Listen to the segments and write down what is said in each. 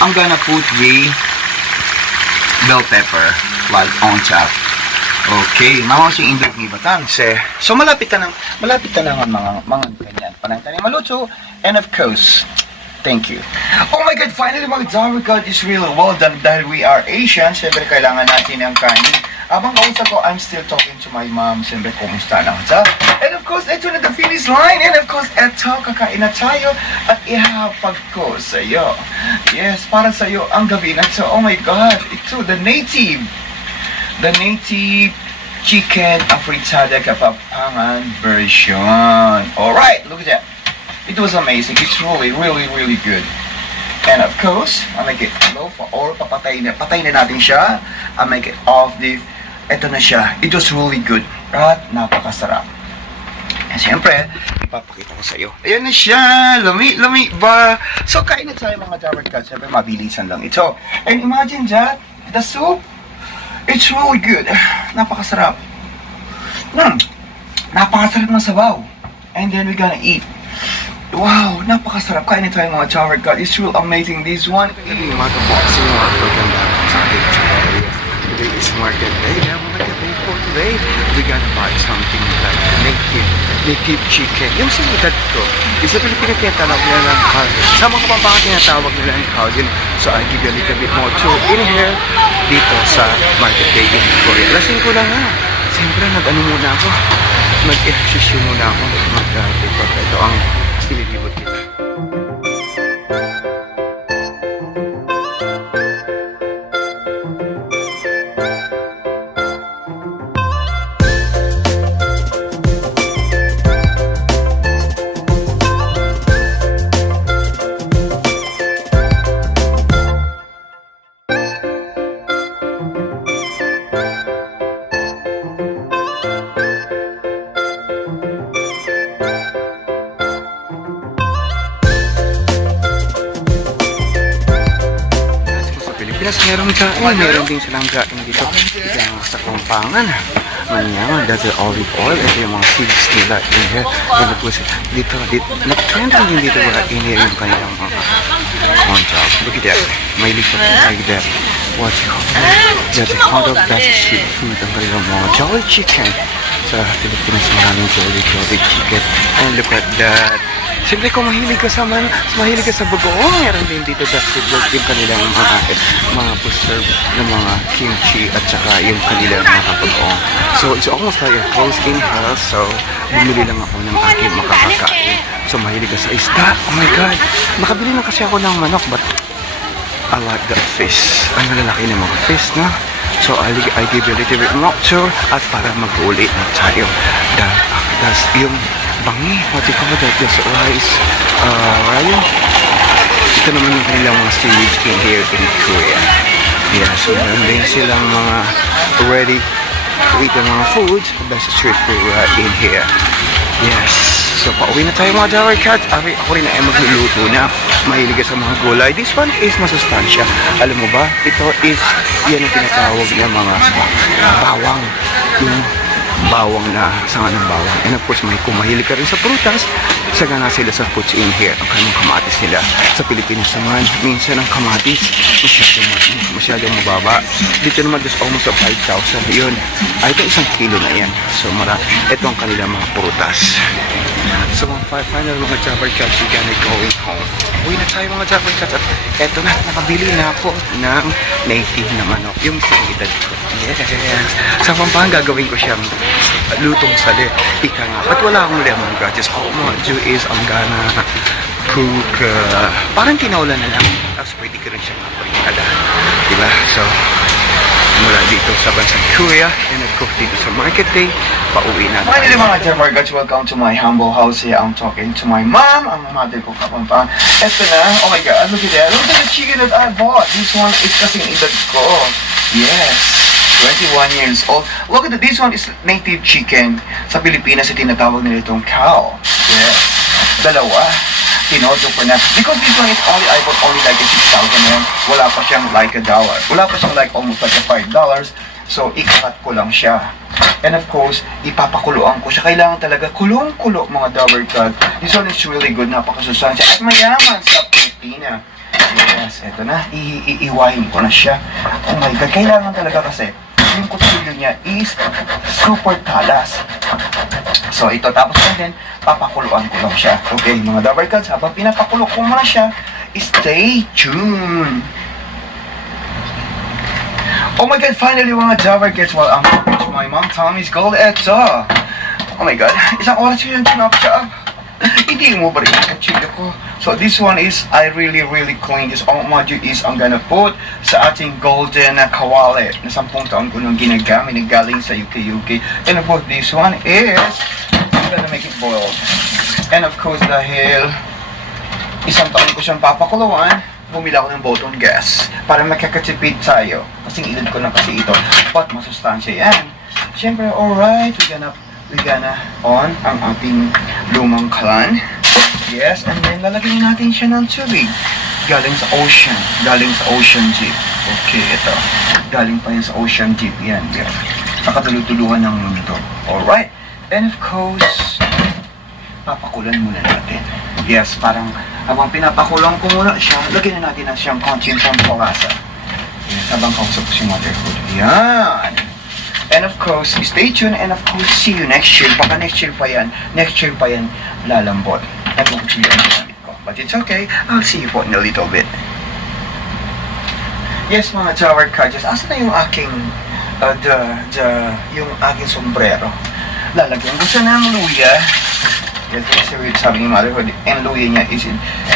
I'm gonna put the bell pepper like on top. Okay, mamawasing indog ni Batang. So malapit na ang mga ganyan. Panantay na maluto. And of course, thank you. Oh my God, finally mga Dabar God is really well done dahil we are Asian. Siyempre kailangan natin ang kanin. Abang kausap ko, I'm still talking to my mom. Siyempre, kumusta na siya. And of course, ito na the finish line. And of course, ito, kakain na tayo. At ihapag ko sa iyo. Yes, para sa iyo ang gabi na ito. Oh my God, ito, the native chicken afritada Kapampangan version. Alright, look at that. It was amazing. It's really, really, really good. And of course, I make it low or patay na natin siya. I make it off the, eto na siya. It was really good. At napakasarap. And siyempre, ipapakita ko sa iyo. Ayan na siya. Lami ba? So, kain na tayo mga Dabar God. Siyempre, mabilisan lang ito. And imagine that, the soup, it's really good. Napakasarap. Napakasarap ng sabaw. And then we're gonna eat. Wow, napakasarap. Kain na tayo mga Dabar God. It's really amazing. This one. Mga kaboxing, mga maganda sa ating channel. Today is market day. Yeah, market day for today. We gotta buy something like native chicken. Yung sa edad ko, sa Pilipinas tinatawag nila ng Calvin. Sa mga Kapampangan tinatawag nila ng Calvin. So I give you a little bit more to in here dito sa market day in Korea. Lasing ko lang nga. Siyempre, muna ako. Mag-exercise muna ako. Ito ang pinilibot kita. Meron din silang gaing dito sa Kapampangan. Manyaman, that's the olive oil. Ito yung mga seeds nila in here. And of course, dito, nag-trending din dito wala in here yung kanilang mga corn job. Look at that. May likot like that. What's it called? That's a hot dog, that's street food. Ang kanilang mga jolly chicken. Sa Pilipinas, maraming jolly chicken. And look at that. Siyempre kung mahilig ka sa bagoong, meron din dito sa food yung kanilang mga preserve ng mga kimchi at saka yung kanilang mga bagoong. So it's almost like a close-in house. So bumili lang ako ng aking makakakain. So mahilig ka sa isda. Oh my God! Nakabili na kasi ako ng manok but I like the fish. Ang lalaki ng mga fish na. So I give you a little bit more at para mag-uli na tayo. That's yung bangi, what you call that, just rice, ryan. Ito naman yung kanilang mga seaweed in here in Korea. Yeah, so meron din silang mga ready to eat ng mga foods. Best street food in here. Yes, so pauwi na tayo mga Dabar God. Ako rin ay magluluto na. Mahilig sa mga gulay. This one is masustansya. Alam mo ba, ito is yan ang tinatawag ng mga bawang. Yung bawang na sanga ng bawang. And of course, kung mahilig ka rin sa prutas, saga na sila sa foods in here. Ang kanyang kamatis nila. Sa Pilipinas naman, minsan ang kamatis masyadong mababa. Dito naman, there's almost a 5,000. Yun. Ay, ito 1 kilo na yan. So, ito ang kanilang mga prutas. So, final mga Dabar God, we're gonna going home. Uwi na tayo mga Dabar God. At eto na, nakabili na ako ng native na manok. Yung edad ko. Yes. Sa Pampanga, gagawin ko siyang lutong sali. Ika nga. Ba't wala akong lemongrass? All I'm gonna do is I'm gonna cook, parang tinawla na lang. Tapos pwede ko rin siyang maparikada. Diba? So, mula dito sa bansang Korea and of course dito sa market day, pauwi na. Finally mga Dabar God, welcome to my humble house here. I'm talking to my mom, ang mother ko Kapampangan. Eto na, oh my God, look at that. Look at the chicken that I bought. This one is kasing edad ko. Yes. 21 years old. Look at that. This one is native chicken. Sa Pilipinas, tinatawag nila itong cow. Yes. Dalawa. Tinodo ko na. Because this one is I bought only like a 6,000 yen. Wala pa siyang like $1. Wala pa siyang like almost like a $5. So, ikakat ko lang siya. And of course, ipapakuluan ko siya. Kailangan talaga kulong-kulo mga Dabar God. This one is really good. Napakasustansya. At mayaman sa protina. Yes. Yes, eto na. Iiwain ko na siya. Oh my God, kailangan talaga kasi yung kutsilyo niya is super talas. So, ito. Tapos din, papakuluan ko lang siya. Okay, mga Dabber Cats, habang pinapakulo ko muna siya, stay tuned. Oh my God, finally mga Dabber Cats, while I'm talking to my mom, Tommy's Gold, eto. Oh my God, isang oras yun tinap siya. Hindi mo ba rin yung kutsilyo ko? So this one is, I really clean this. All module is, I'm gonna put sa ating golden kawali na 10 taon ko nung ginagamit na galing sa UK. And of course, this one is, I'm gonna make it boiled. And of course, dahil 1 taon ko siyang papakuluan, bumili ako ng bottom gas para makakatipid tayo. Kasing edad ko na kasi ito. But masustansya yan. Siyempre, alright, we're gonna on ang ating lumang kalan. Yes, and then lalagyan natin siya ng tubig. Galing sa ocean jeep. Okay, ito. Galing pa yan sa ocean jeep. Yan. Nakatulutuluhan ng mundo. Alright. And of course, papakulan muna natin. Yes, parang habang pinapakulang ko muna siya, lagyan na natin na siyang konting pampalasa. Yes, habang kausap ko si motherhood. Yan. And of course, stay tuned and of course, see you next year. Baka next year pa yan lalambot. At kung sila ang gamit ko. But it's okay, I'll see you po in a little bit. Yes, mga Tower Cats, asa na yung aking, yung aking sombrero? Lalagyan ko siya ng luya. Yes, kasi sabi ni Motherhood, ang luya niya is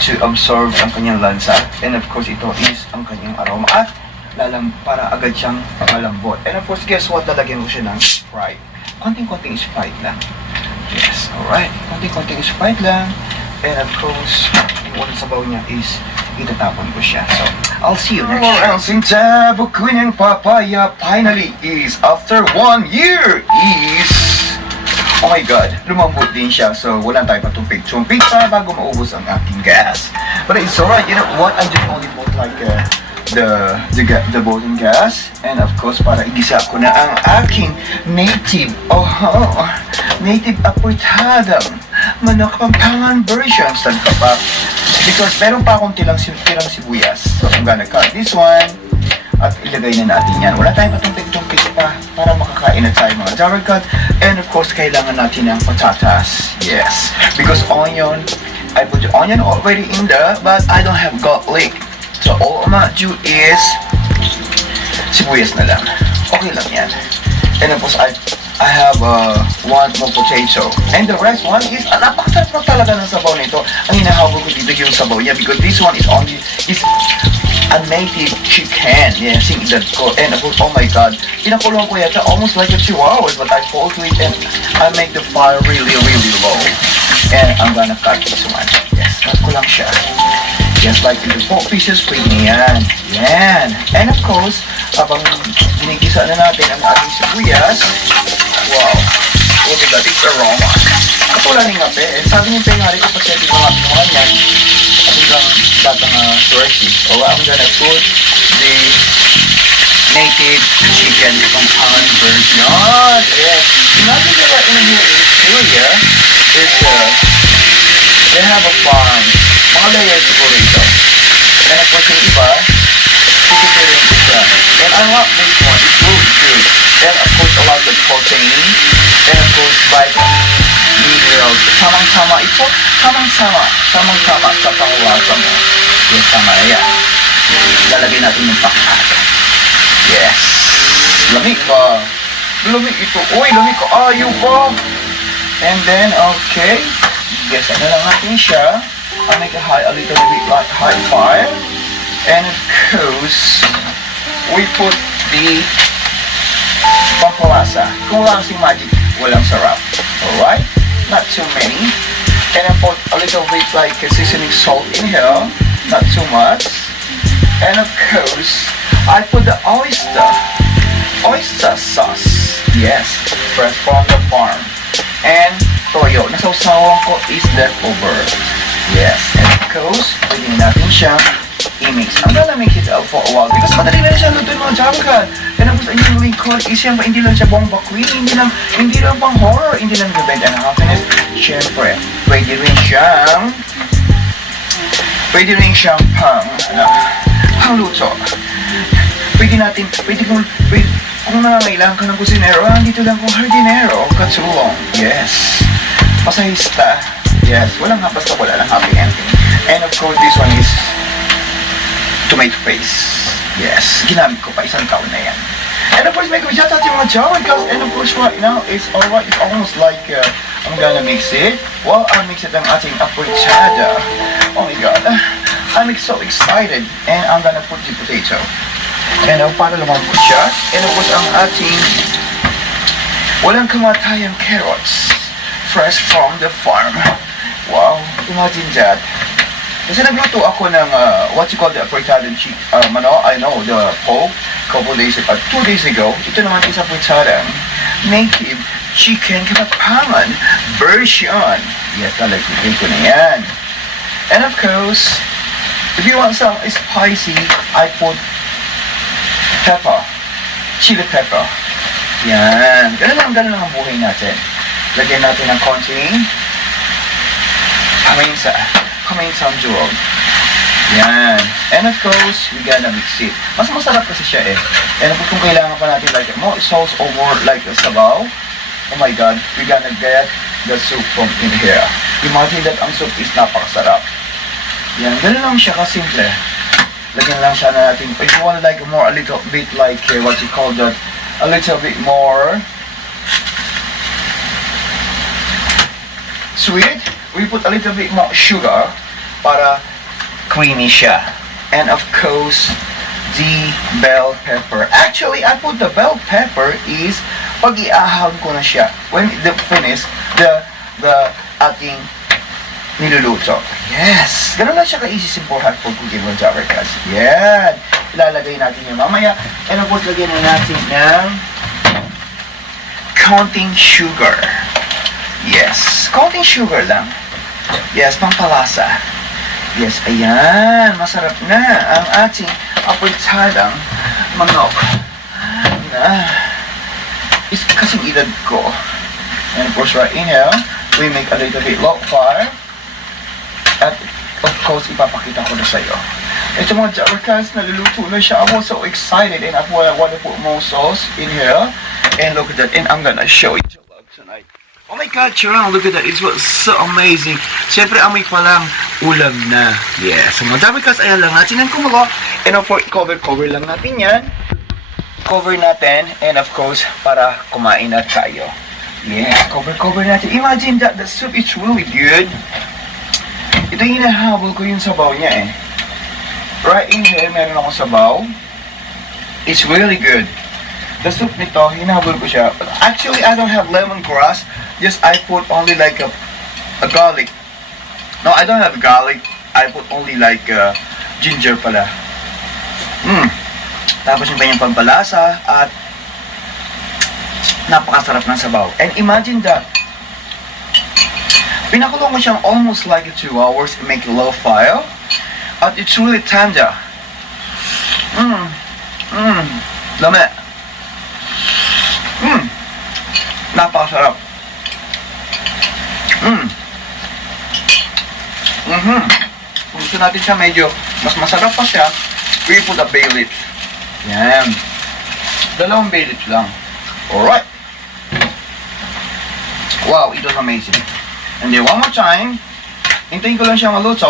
to absorb ang kanyang lansa. And of course, ito is ang kanyang aroma. At para agad siyang malambot. And of course, guess what? Lalagyan ko siya ng Sprite. Konting-konting Sprite lang. Yes, alright. Konting-konting Sprite lang. And of course, yung unang sabaw niya is itatapon ko siya. So, I'll see you next year. Ang sintabo ko ng papaya finally is after 1 year is... Oh my God, lumambot din siya. So, wala tayo patumpik-tumpik pa bago maubos ang ating gas. But it's alright. You know what? I just only bought like the bottom gas. And of course, para igisa ko na ang aking native aportadang manok pampangan version sa kapak. Because meron pa akong tirang sibuyas. So, I'm gonna cut this one. At ilagay na natin yan. Wala tayong patumpik-tumpik pa para makakain na tayo mga Tower Cats. And of course, kailangan natin ng patatas. Yes. Because onion, I put the onion already in there, but I don't have garlic. So all I'm gonna do is sibuyas na lang. Okay lang yan. And of course, I have one more potato. And the rest one is, napakasarap na talaga ng sabaw nito. Ang hinahabol ko dito yung sabaw niya because this one is a native chicken. Yes, yung edad ko. And of course, oh my God, pinakulong ko yata almost like a 2 hours, but I fall to it and I make the fire really low. And I'm gonna cut this one. Yes, cut ko lang siya. Yes, like into 4 pieces, pwede yan. Yan. And of course, habang ginigisa na natin ang ating sibuyas, wow, look at that, it's aroma. Katulad ng ngape, sabi niyo nga rin kapag sabi mga pinuhan yan, at hanggang batang turkey. So I'm gonna put the native chicken pampangan version. Yes. Imagine that in here in Syria, they have a farm. Mga layers siguro ito. And of course yung iba, titipirin ko siya. And I love this one, it's really good. And of course a lot of protein. And of course vitamin, minerals. Tamang-tama ito. Tamang-tama sa pangulasa mo. Yes, tama na yan. Lalagyan natin yung pakado. Yes. Lamig ba? Lamig ito. Uy, lamig ko. Ayaw ba? And then, okay. Yes, ano lang natin siya. I make a little bit like high fire. And of course, we put the pampalasa. Kung walang si magic, walang sarap. Alright? Not too many. And I put a little bit like a seasoning salt in here. Not too much. And of course, I put the oyster sauce. Yes, fresh from the farm. And toyo. Nasawsawan ko is leftover. Yes, and of course, pwede natin siya i-mix. I'm gonna mix it out for a while because madali lang siya lutuin mga Tower Cats. And of course, ang yung lingkod is yan pa, hindi lang siya bomba queen, hindi lang pang horror, hindi lang Revenge and Happiness. Siyempre, pwede rin siyang pang, ng luto. Kung nangangailangan ka ng kusinero, dito lang kung hardinero, katulong. Yes. Pasahista. Yes. Basta wala lang happy ending. And of course, this one is tomato paste. Yes. Ginamit ko pa, isang taon na yan. And of course, may shout out yung mga Jawa, and of course, right now, it's alright. It's almost like, I'm gonna mix it. Well, I'll mix it ang ating aprichada. Oh my God. I'm so excited. And I'm gonna put the potato. And para lumambot siya. And of course, ang ating walang kamatayang carrots. Fresh from the farm. Wow, imagine that. Kasi nagluto ako ng what you call the Italian chicken. I know the pork couple days ago, 2 days ago. Ito naman is Italian native chicken Kapampangan version. Yes, lalagyan ko na yan. And of course, if you want some spicy, I put pepper, chili pepper. Yan. Ganun lang ang buhay natin. Lagyan natin ng konting paminsang durog. Yan. And of course, we gotta mix it. Mas masarap kasi siya eh. And kung kailangan pa natin like more sauce over like a sabaw, oh my God, we gonna get the soup from in here. Imagine that ang soup is napakasarap. Yan. Ganun lang siya kasimple. Lagyan lang siya na natin. If you want like more, a little bit like what you call that, a little bit more sweet, we put a little bit more sugar para creamy siya. And of course, the bell pepper. Actually, I put the bell pepper is pag iahag ko na siya. When the finish, the ating niluluto. Yes! Ganun lang siya ka-easy, simple, hot food cooking with Java guys. Yan! Ilalagay natin yung mamaya. And of course, lagyan na natin ng counting sugar. Yes! Counting sugar lang. Yes, pampalasa. Yes, ayan! Masarap na ang ating apritadang manok na is kasing edad ko. And of course, right in here, we make a little bit low fire. At of course, ipapakita ko na sa iyo. Ito mga Jawarkas, naluluto na siya. I'm so excited and I want to put more sauce in here. And look at that. And I'm gonna show you tonight. Oh my God, Charan, look at that. It was so amazing. Siyempre, amoy pa lang ulam na. Yes. So mga Jawarkas, ayan lang natin ang kumulo. And of course, cover lang natin yan. Cover natin. And of course, para kumain na tayo. Yeah, cover natin. Imagine that the soup is really good. Ito yung hinahabol ko yung sabaw niya eh. Right in here, meron akong sabaw. It's really good. The soup nito, hinahabol ko siya. Actually, I don't have lemongrass. Just I put only like a garlic. No, I don't have garlic. I put only like ginger pala. Tapos yung kanyang pampalasa at napakasarap ng sabaw. And imagine that. Pinakulong ko siyang almost like 2 hours to make a low fire. At it's really tender. Lami. Napakasarap. Kung gusto natin siya medyo mas masarap pa siya, we put a bay leaf. Yan. 2 bay leaf lang. Alright. Wow, it was amazing. And then one more time, hintayin ko lang siya maluto,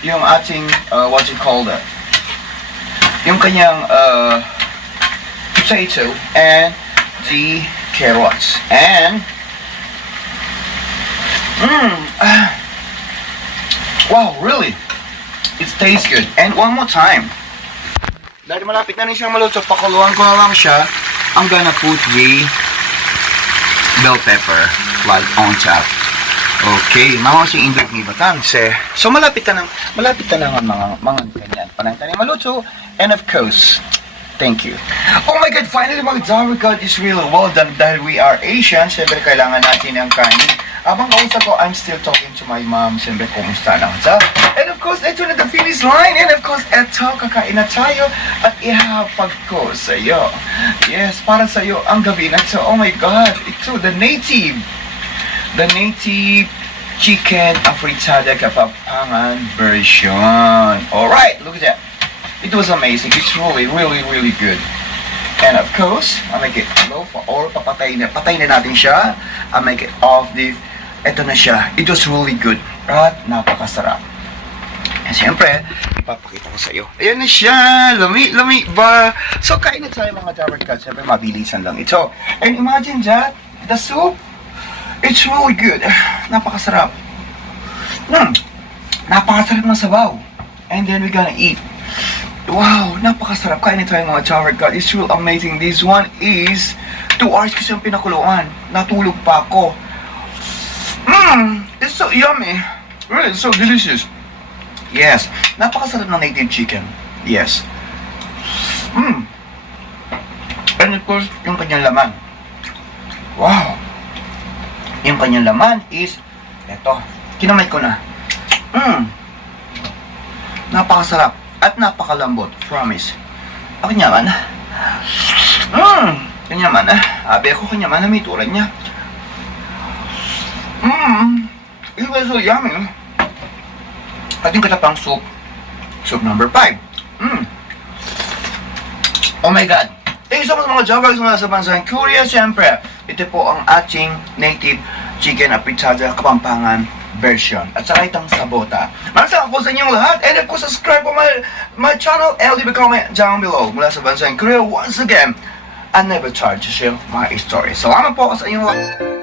yung ating, what you call that, yung kanyang potato and the carrots. And, wow, really, it tastes good. And one more time, dahil malapit na rin siyang maluto, pakuluan ko na lang siya, I'm gonna put the bell pepper like on top. Okay, mga kasing indog ni Batanse. So malapit na ng mga ganyan. Panangtani maluto. And of course, thank you. Oh my God, finally mga Jawarkas is really well done dahil we are Asian. Siyempre kailangan natin ng kanin. Abang kausap ko, I'm still talking to my mom. Siyempre, kumusta na siya. And of course, ito na the finish line. And of course, ito, kakain na tayo. At ihahapag ko sa iyo. Yes, para sa iyo ang gabi na ito. Oh my God, ito, the native chicken afritada Kapampangan version. Alright, look at that. It was amazing. It's really, really, really good. And of course, I make it low or patay na natin siya. I make it off the, eto na siya. It was really good. At napakasarap. And siyempre, ipapakita ko sa iyo. Ayan na siya. Lami ba? So, kain na tayo mga Jabber Cats. Siyempre, mabilisan lang ito. And imagine that, the soup, it's really good. Napakasarap. Napakasarap ng sabaw. And then we're gonna eat. Wow, napakasarap. Kain na tayo mga Jabber Cats. It's really amazing. This one is 2 hours kasi yung pinakuluan. Natulog pa ako. It's so yummy. Really, it's so delicious. Yes, napakasarap ng native chicken. Yes. And of course, yung kanyang laman. Wow. Yung kanyang laman is, eto, kinamay ko na. Napakasarap at napakalambot. Promise. Kanyaman. Kanyaman. Abi ako kanyaman na may tulad niya. It was so yummy. Ating katapang soup. Soup number 5. Oh my God. Thank you so much mga joggers mula sa bansang Korea. Siyempre, ito po ang ating native chicken apitada Kapampangan version. At saka itong sabota. Maraming salamat po sa inyong lahat. And of course, subscribe po my channel and leave a comment down below. Mula sa bansang Korea, once again, I never charge you mga stories. Salamat po sa inyong lahat.